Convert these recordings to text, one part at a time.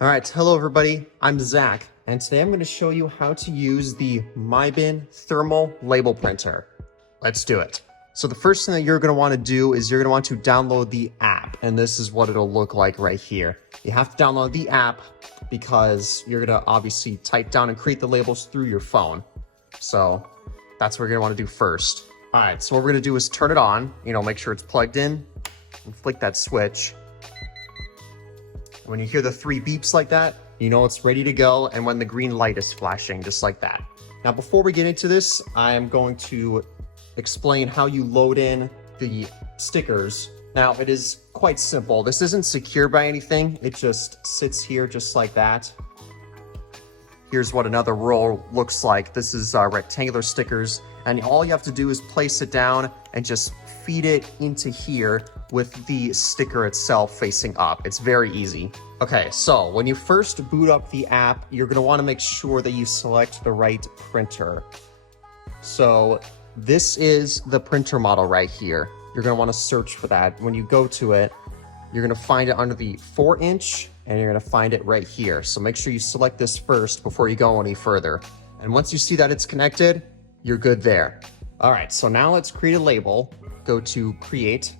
All right, hello everybody, I'm Zach, and today I'm going to show you how to use the Munbyn thermal label printer. Let's do it. So the first thing that you're going to want to do is you're going to want to download the app, and this is what it'll look like right here. You have to download the app because you're going to obviously type down and create the labels through your phone. So that's what you're going to want to do first. All right, so what we're going to do is turn it on, make sure it's plugged in, and flick that switch. When you hear the 3 beeps like that, you know it's ready to go, and when the green light is flashing, just like that. Now, before we get into this, I'm going to explain how you load in the stickers. Now, it is quite simple. This isn't secure by anything. It just sits here just like that. Here's what another roll looks like. This is rectangular stickers, and all you have to do is place it down and just feed it into here with the sticker itself facing up. It's very easy. Okay, so when you first boot up the app, you're gonna wanna make sure that you select the right printer. So this is the printer model right here. You're gonna wanna search for that. When you go to it, you're gonna find it under the 4-inch, and you're gonna find it right here. So make sure you select this first before you go any further. And once you see that it's connected, you're good there. All right, so now let's create a label. Go to create,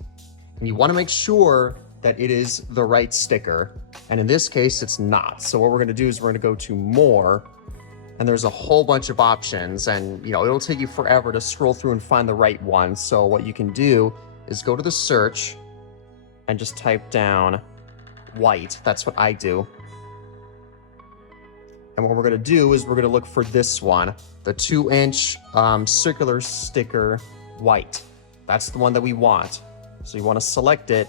and you wanna make sure that it is the right sticker. And in this case, it's not. So what we're gonna do is we're gonna go to more, and there's a whole bunch of options, and it'll take you forever to scroll through and find the right one. So what you can do is go to the search and just type down white. That's what I do. And what we're gonna do is we're gonna look for this one, the 2-inch circular sticker white. That's the one that we want. So you wanna select it.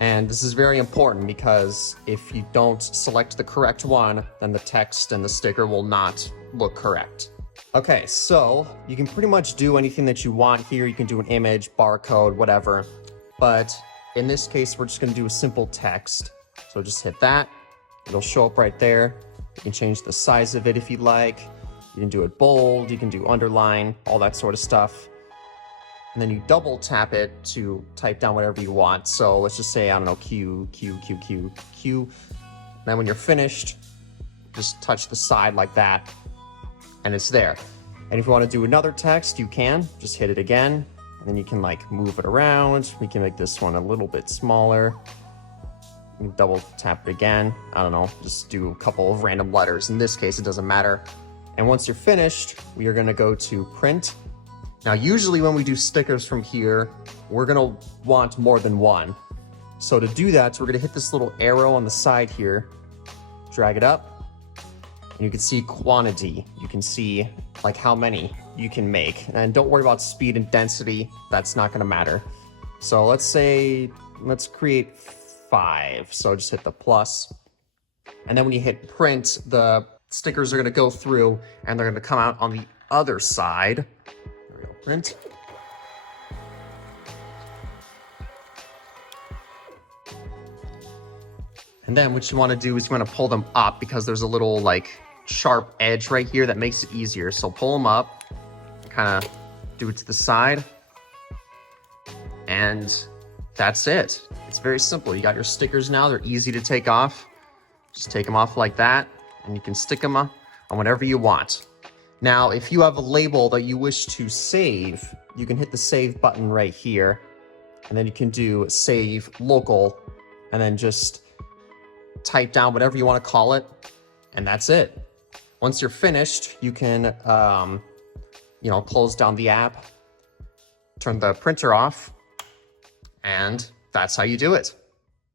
And this is very important because if you don't select the correct one, then the text and the sticker will not look correct. Okay, so you can pretty much do anything that you want here. You can do an image, barcode, whatever. But in this case, we're just gonna do a simple text. So just hit that, it'll show up right there. You can change the size of it if you like. You can do it bold, you can do underline, all that sort of stuff. And then you double tap it to type down whatever you want. So let's just say, I don't know, Q, Q, Q, Q, Q. And then when you're finished, just touch the side like that, and it's there. And if you want to do another text, you can. Just hit it again, and then you can move it around. We can make this one a little bit smaller. You can double tap it again. I don't know, just do a couple of random letters. In this case, it doesn't matter. And once you're finished, we are gonna go to print. Now, usually when we do stickers from here, we're gonna want more than one. So to do that, we're gonna hit this little arrow on the side here, drag it up, and you can see quantity. You can see how many you can make. And don't worry about speed and density, that's not gonna matter. So let's create 5. So just hit the plus. And then when you hit print, the stickers are gonna go through and they're gonna come out on the other side. Print. And then what you want to do is you want to pull them up because there's a little sharp edge right here that makes it easier. So pull them up, kind of do it to the side, and that's it. It's very simple. You got your stickers now. They're easy to take off. Just take them off like that, and you can stick them on whatever you want. Now, if you have a label that you wish to save, you can hit the save button right here, and then you can do save local, and then just type down whatever you want to call it, and that's it. Once you're finished, you can, close down the app, turn the printer off, and that's how you do it.